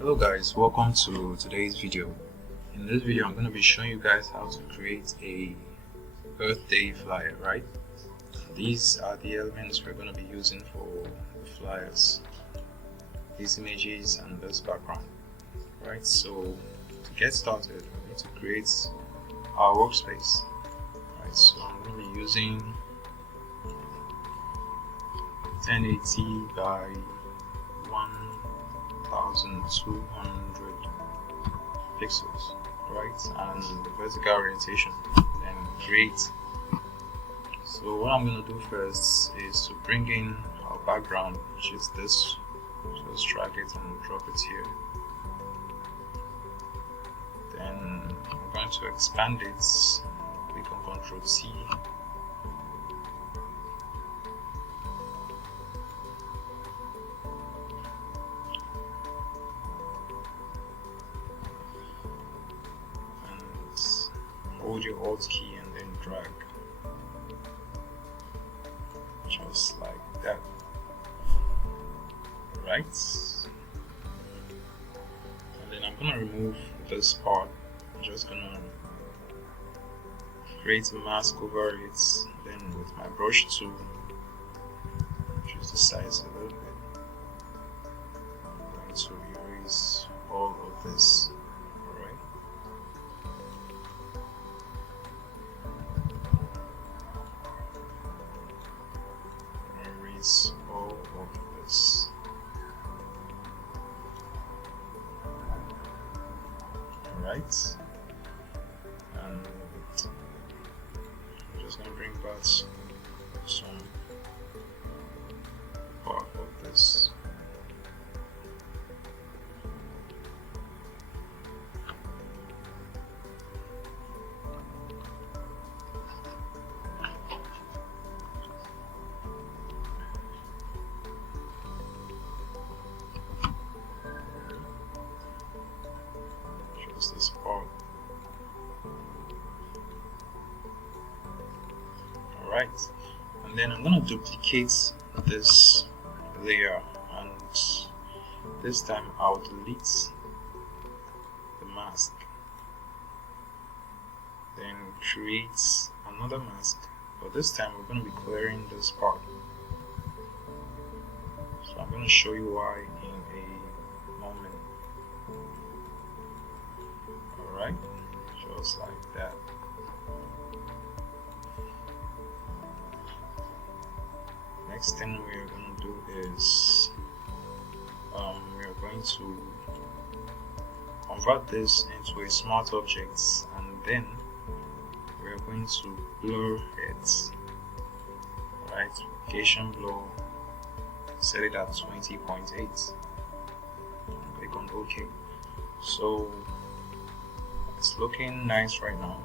Hello guys, welcome to today's video. In this video I'm going to be showing you guys how to create a Earth Day flyer, right? These are the elements we're going to be using for the flyers, these images and this background, right? So to get started we need to create our workspace, right? So I'm going to be using 1080 by 1200 pixels, right? And the vertical orientation, then create. So what I'm going to do first is to bring in our background, which is this. Just drag it and drop it here. Then I'm going to expand it. Click on Ctrl C. Hold your Alt key and then drag, just like that, right? And then I'm gonna remove this part. I'm just gonna create a mask over it. Then with my brush tool, reduce the size a little bit. I'm going to erase all of this. All of this. Alright, and I'm just going to bring back some part of this. This part. Alright, and then I'm going to duplicate this layer, and this time I'll delete the mask, then create another mask, but this time we're going to be clearing this part. So I'm going to show you why in a moment. Alright, just like that. Next thing we are going to do is we are going to convert this into a smart object, and then we are going to blur it. Right, location blur, set it at 20.8. Click on OK. So it's looking nice right now.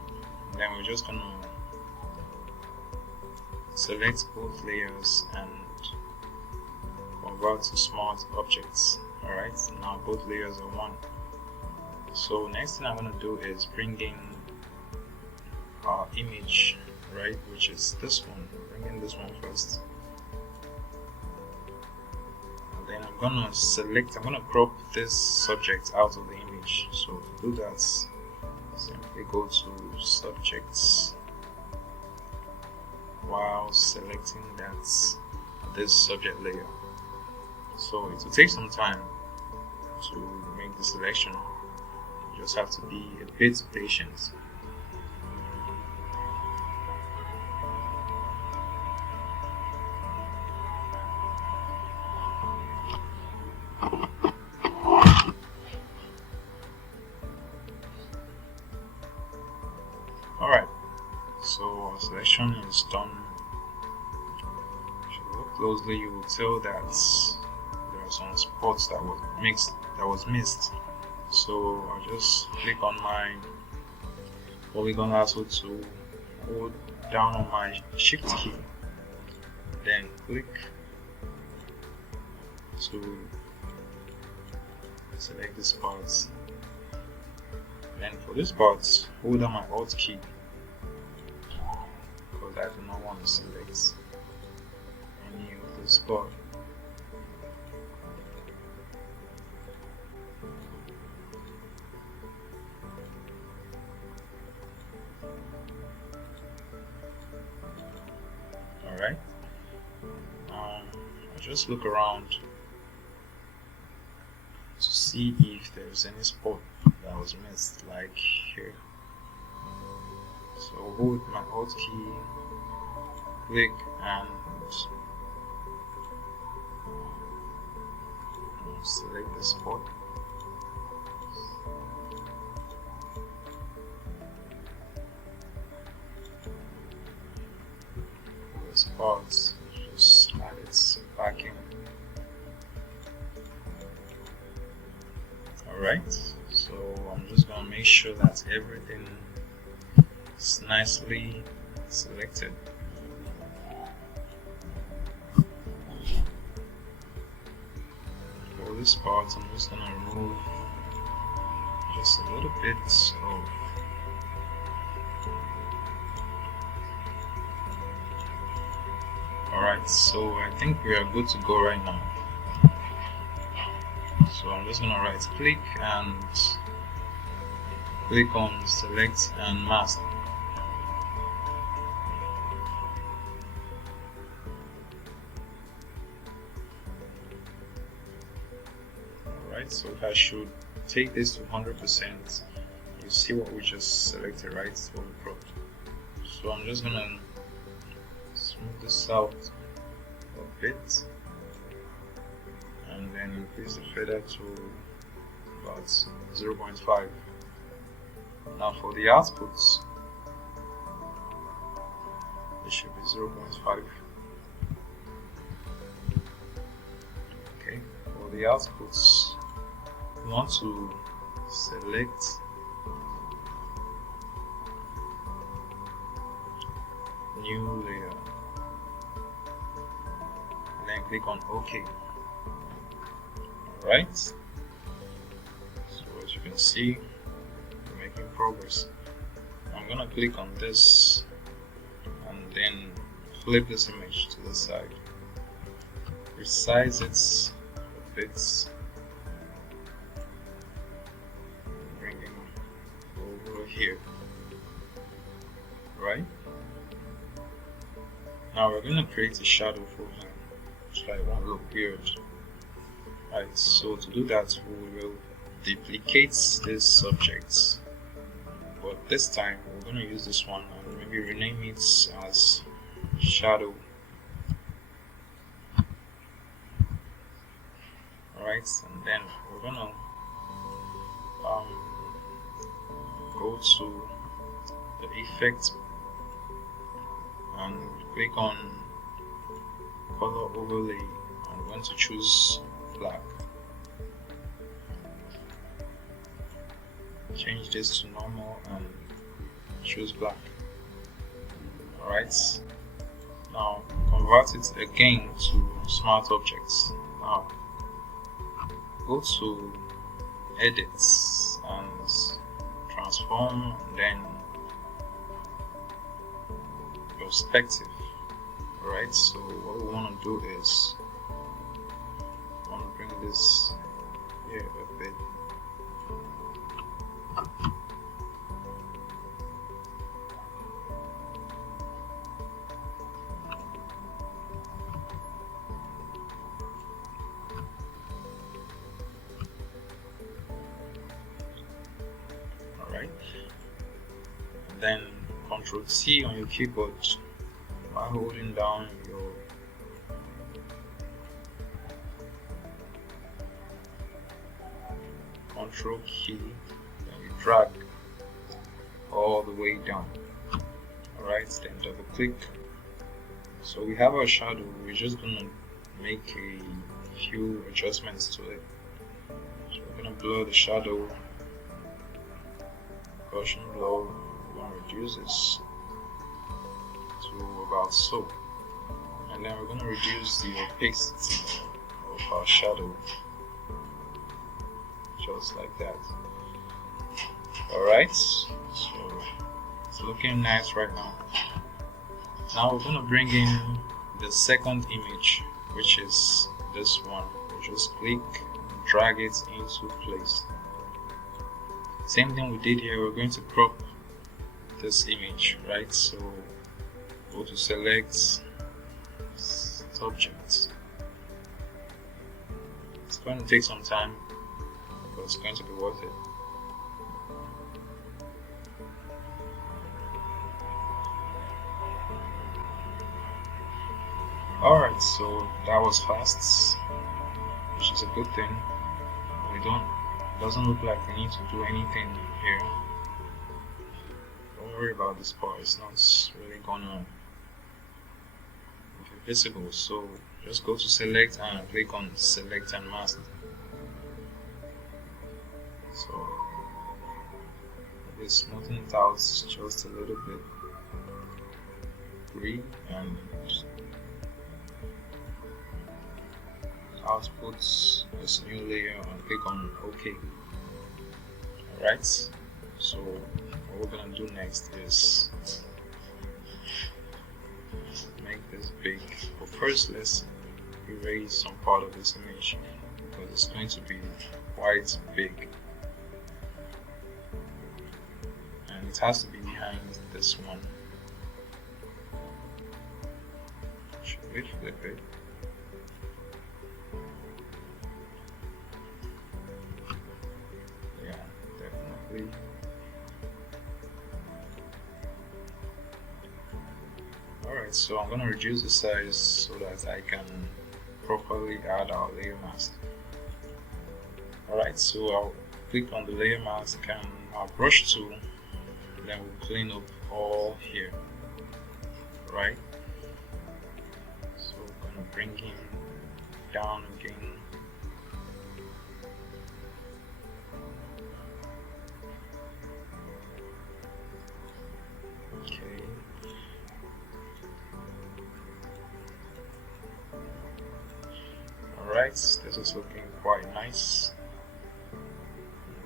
And then we're just gonna select both layers and convert to smart objects. Alright, now both layers are one. So next thing I'm gonna do is bring in our image, right, which is this one. Bring in this one first. And then I'm gonna crop this subject out of the image. So to do that, simply go to subjects while selecting this subject layer. So it will take some time to make the selection. You just have to be a bit patient. Alright, so our selection is done. If you look closely, you will tell that there are some spots that was missed. So I'll just click on my polygon lasso tool, hold down on my shift key, then click to select this part. Then for this part, hold down my Alt key, because I do not want to select any of this part. just look around to see if there's any spot that was missed, like here. So hold my Alt key, click, and select the spot. The spots, just add its backing. Alright, so I'm just gonna make sure that everything is nicely selected. For this part, I'm just gonna remove just a little bit of Alright, so I think we are good to go right now. So I'm just gonna right click and click on select and mask. Alright, so if I should take this to 100%, you see what we just selected, right? So we cropped. So I'm just gonna smooth this out a bit and then increase the feather to about 0.5. Now for the outputs, it should be 0.5. Okay, for the outputs, we want to select new layer and then click on OK. Alright, so as you can see, we're making progress. I'm gonna click on this and then flip this image to the side, resize it a bit, bring it over here. Right, now we're gonna create a shadow for him so it won't look weird. Right, so to do that, we will duplicate this subject, but this time we're going to use this one and maybe rename it as shadow. Alright, and then we're going to go to the effect and click on color overlay, and we're going to choose black. Change this to normal and choose black. Alright, now convert it again to smart objects. Now go to edit and transform, and then perspective. Alright, so what we want to do is bring this here a bit. Alright, and then Ctrl T on your keyboard by holding down your Control key, then you drag all the way down. Alright, then double click. So we have our shadow, we're just gonna make a few adjustments to it. So we're gonna blur the shadow, Gaussian blur, we're gonna reduce this to about so, and then we're gonna reduce the opacity of our shadow, just like that. Alright, so it's looking nice right now. Now we're gonna bring in the second image, which is this one. We'll just click and drag it into place. Same thing we did here, we're going to crop this image, right? So go to select subject going to take some time, but it's going to be worth it. Alright, so that was fast, which is a good thing. It doesn't look like we need to do anything here. Don't worry about this part, it's not really gonna be visible. So just go to select and click on select and mask. So we're smoothing it out just a little bit. Breathe and output this new layer and click on OK. Alright, so what we're gonna do next is make this big, but first let's erase some part of this image because it's going to be quite big and it has to be behind this one. Should we flip it? Yeah, definitely. Alright, so I'm going to reduce the size so that I can properly add our layer mask. Alright, so I'll click on the layer mask and our brush tool, then we'll clean up all here. Right, so we're going to bring him down again. Alright, this is looking quite nice.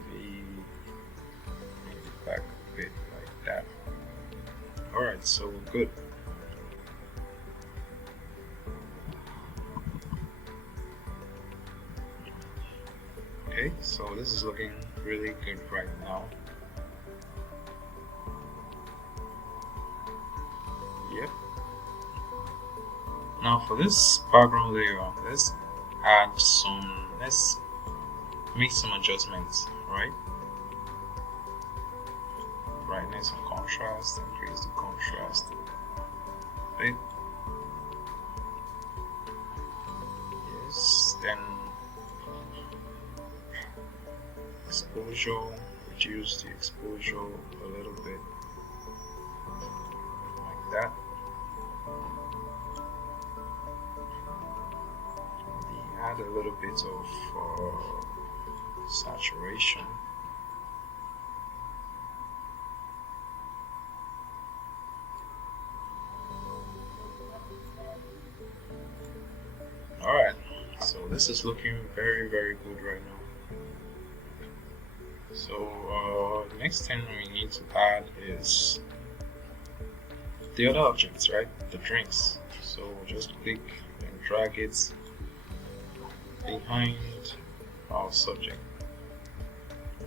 Maybe bring it back a bit like that. Alright, so we're good. Okay, so this is looking really good right now. Yep. Now for this background layer, let's make some adjustments, right? Brightness and contrast, increase the contrast. Right? Yes, then exposure, reduce the exposure a little bit, like that. Add a little bit of saturation. Alright, so this is looking very good right now. So next thing we need to add is the other objects, right? The drinks. So just click and drag it behind our subject,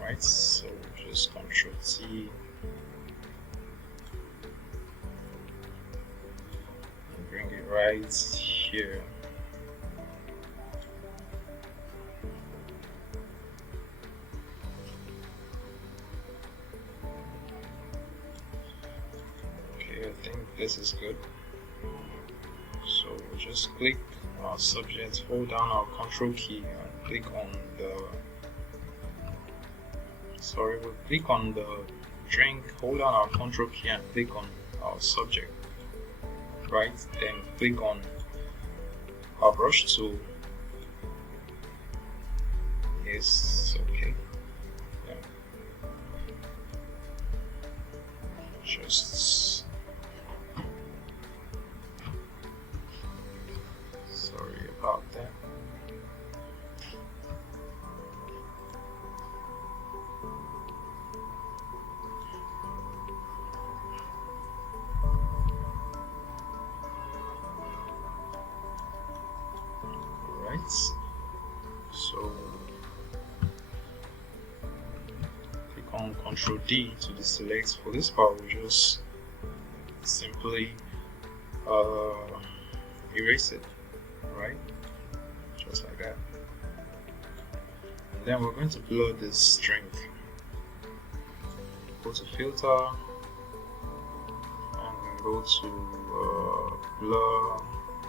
right? So just Ctrl T and bring it right here. Okay, I think this is good. So just click our subject, hold down our Control key and click on we'll click on the drink, hold down our Control key and click on our subject, right? Then click on our brush tool. Yes, okay. Yeah. Just sorry about that. So click on Ctrl D to deselect. For this part, we'll just simply erase it, right? Just like that. And then we're going to blur this string. Go to filter and go to blur,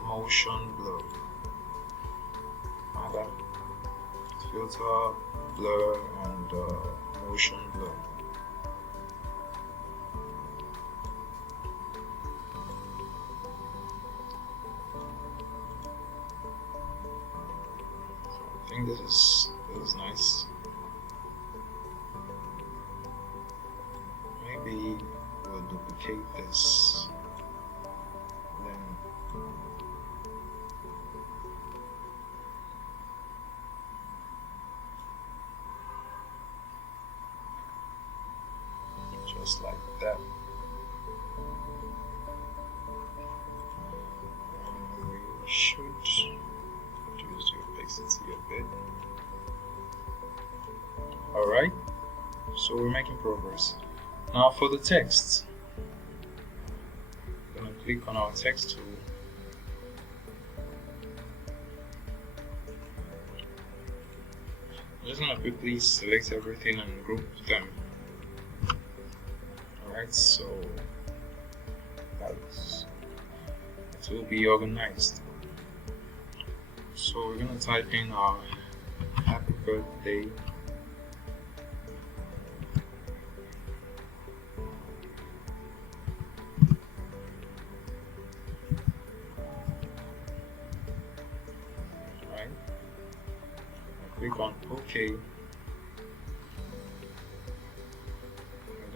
motion blur. And then filter, blur, and motion blur. I think this is nice. Maybe we'll duplicate this. Then just like that. And we should reduce the opacity a bit. Alright, so we're making progress. Now for the text, I'm going to click on our text tool. I'm just going to quickly select everything and group them. Alright, so it will be organized. So we're going to type in our happy birthday. Click on OK. I'm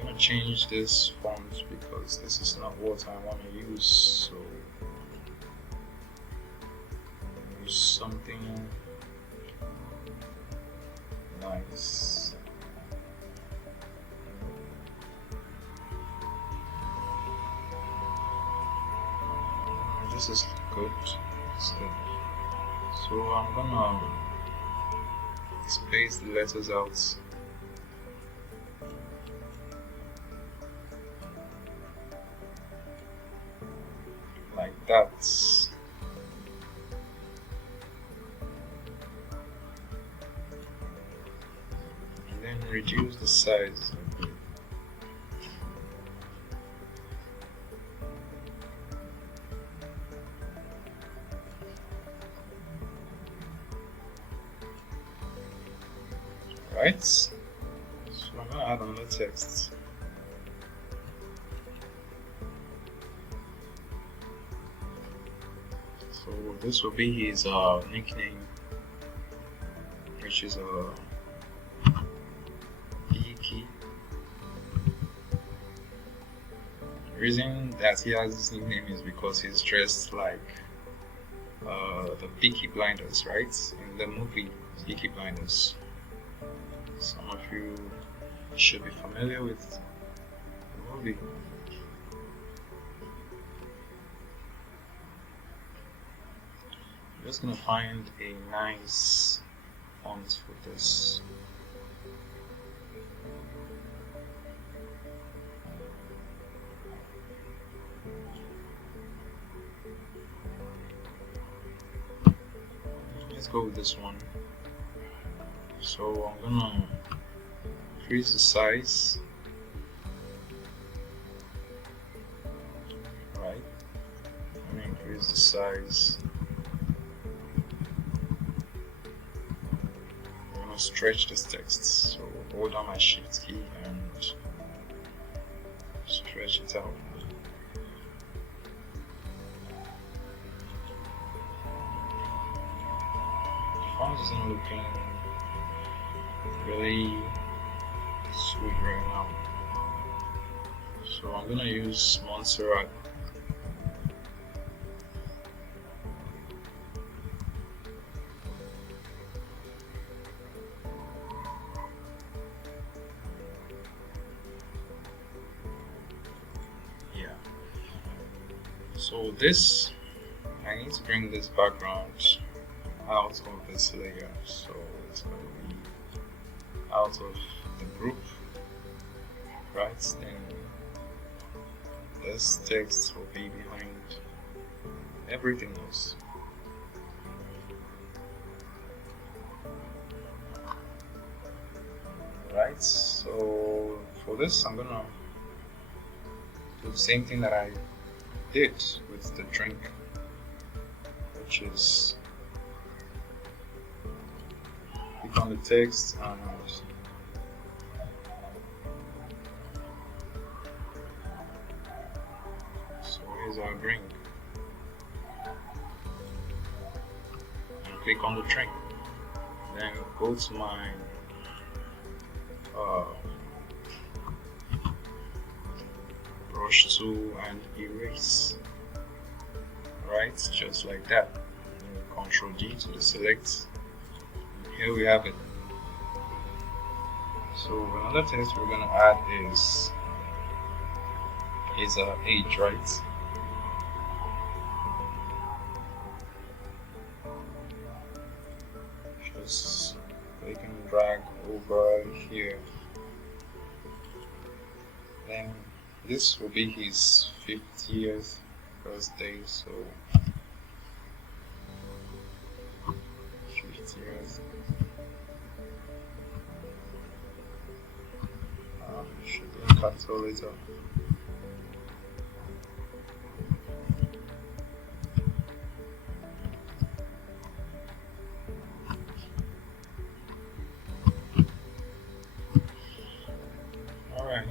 going to change this font because this is not what I want to use. So use something nice. This is good. So I'm gonna space the letters out. Like that. And then reduce the size. Right, so I'm gonna add another text. So this will be his nickname, which is Peaky. The reason that he has this nickname is because he's dressed like the Peaky Blinders, right? In the movie Peaky Blinders. Some of you should be familiar with the movie. I'm just gonna find a nice font for this. Let's go with this one. So I'm gonna increase the size, right? I'm gonna increase the size. I'm gonna stretch this text. So hold on my shift key and stretch it out. The font isn't looking really sweet right now, so I'm gonna use Montserrat. Yeah, so this, I need to bring this background out of this layer, so it's going to be out of the group, right? Then this text will be behind everything else. Alright, so for this I'm gonna do the same thing that I did with the drink, which is click on the text and so here's our drink, and click on the drink, then go to my brush tool and erase. Right, just like that. Ctrl D to select. Here we have it. So another text we're gonna add is age, right? Just click and drag over here. Then this will be his 50th birthday, so 50 years. Should be in capital later. Alright.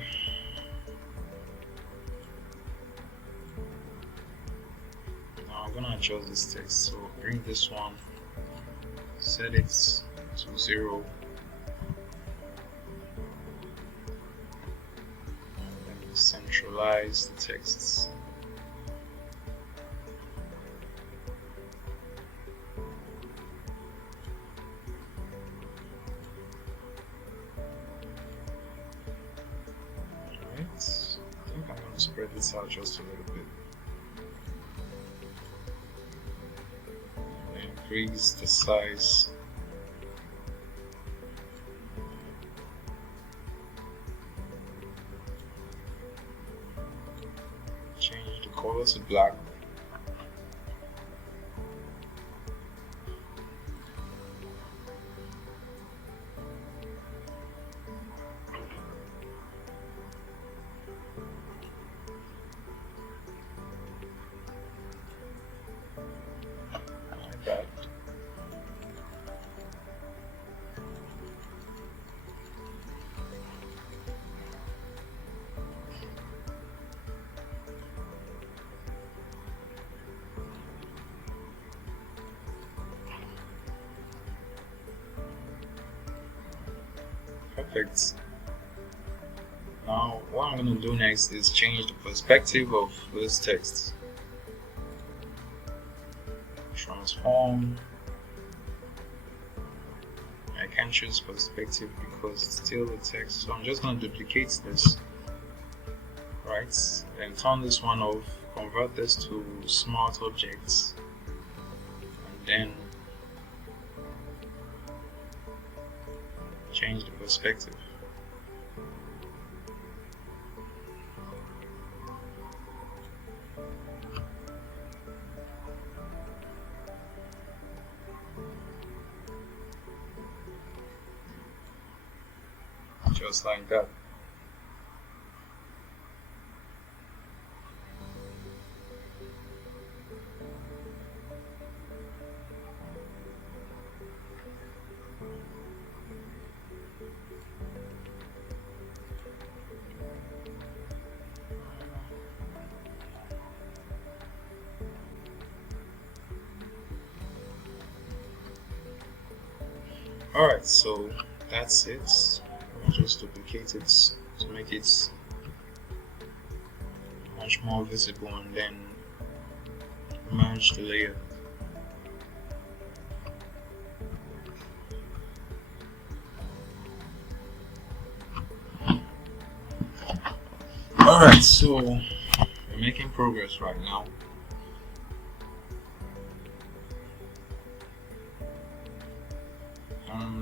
Now I'm gonna adjust this text, so bring this one, set it to 0, and then centralize the texts. Alright, I think I'm gonna spread this out just a little bit. Increase the size. Change the color to black. Like that. Perfect. Now what I'm going to do next is change the perspective of this text. Transform. I can't choose perspective because it's still the text, so I'm just going to duplicate this, right, and turn this one off, convert this to smart objects, and then change the perspective. Just like that. Alright, so that's it. I'll just duplicate it to make it much more visible, and then merge the layer. Alright, so we're making progress right now.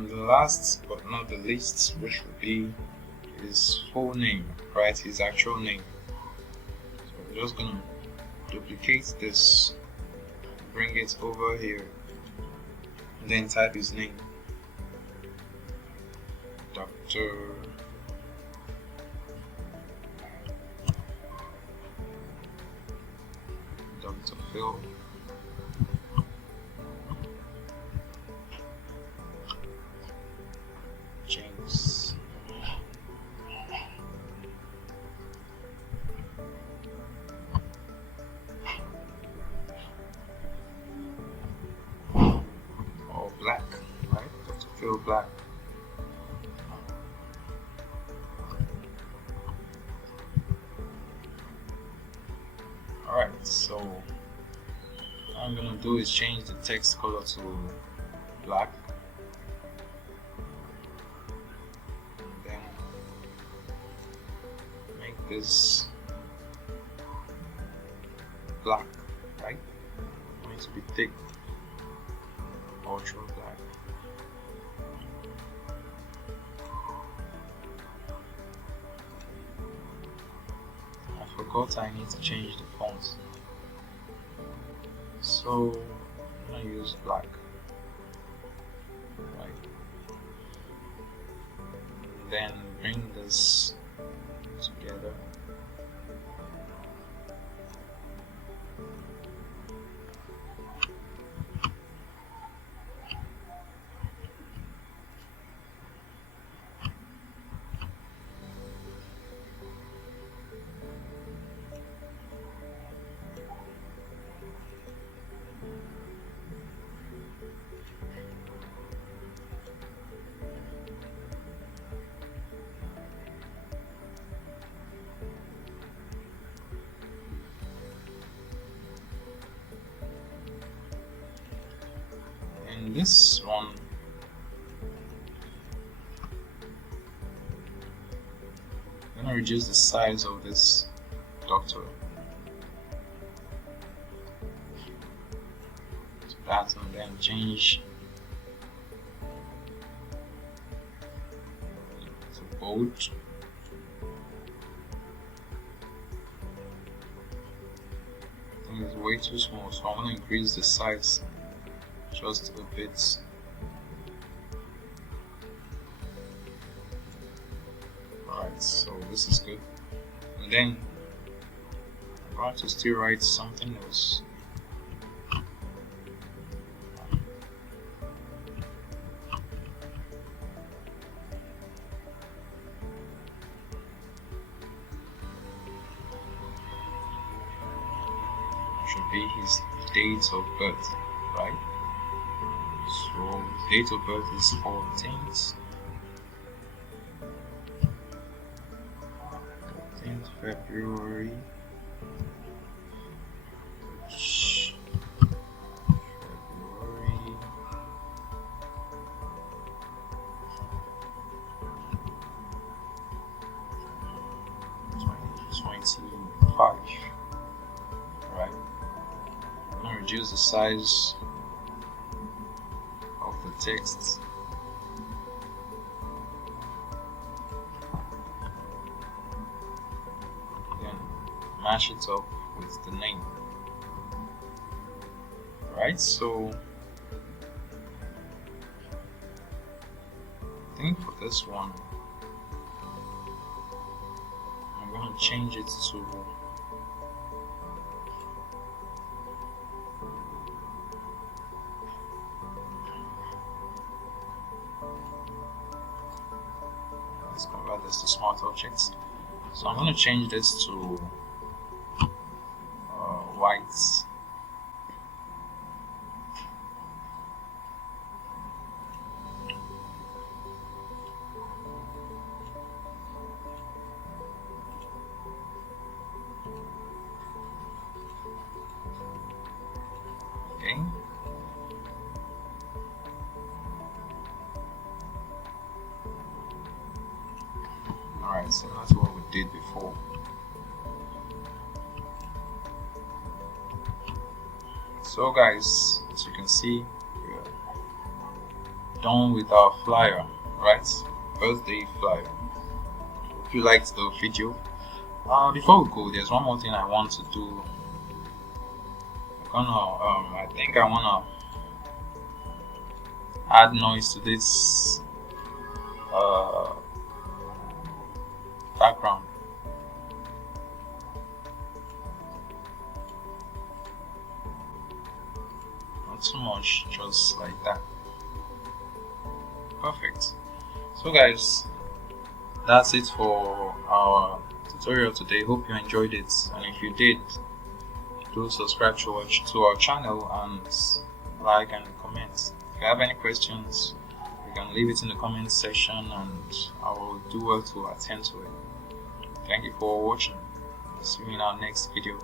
The last but not the least, which would be his full name, right? His actual name. So we're just gonna duplicate this, bring it over here, and then type his name. Dr. to fill. James. Or black, right? To fill black. Alright, so what I'm gonna do is change the text color to black. And then make this black, right? It needs to be thick, ultra black. I forgot I need to change the font, so I'm gonna use black, right? Then bring this together. And this one, I'm gonna reduce the size of this doctor to that, and then change to bold. I think it's way too small, so I'm gonna increase the size just a bit. Alright, so this is good. And then I'm going to still write something else. Should be his date of birth, right? So date of birth is 14th February. February 2025. Right. I'm gonna reduce the size of the text. Then match it up with the name. Right, so I think for this one I'm gonna change it to let's convert this to smart objects. So I'm going to change this to white. Okay. Alright, so that's what we did before. So guys, as you can see, we're done with our flyer, right? Birthday flyer. If you liked the video, before we go, there's one more thing I want to do. I think I wanna add noise to this background. too much, just like that. Perfect. So guys, that's it for our tutorial today. Hope you enjoyed it, and if you did, do subscribe to our channel and like and comment. If you have any questions, you can leave it in the comment section and I will do well to attend to it. Thank you for watching. See you in our next video.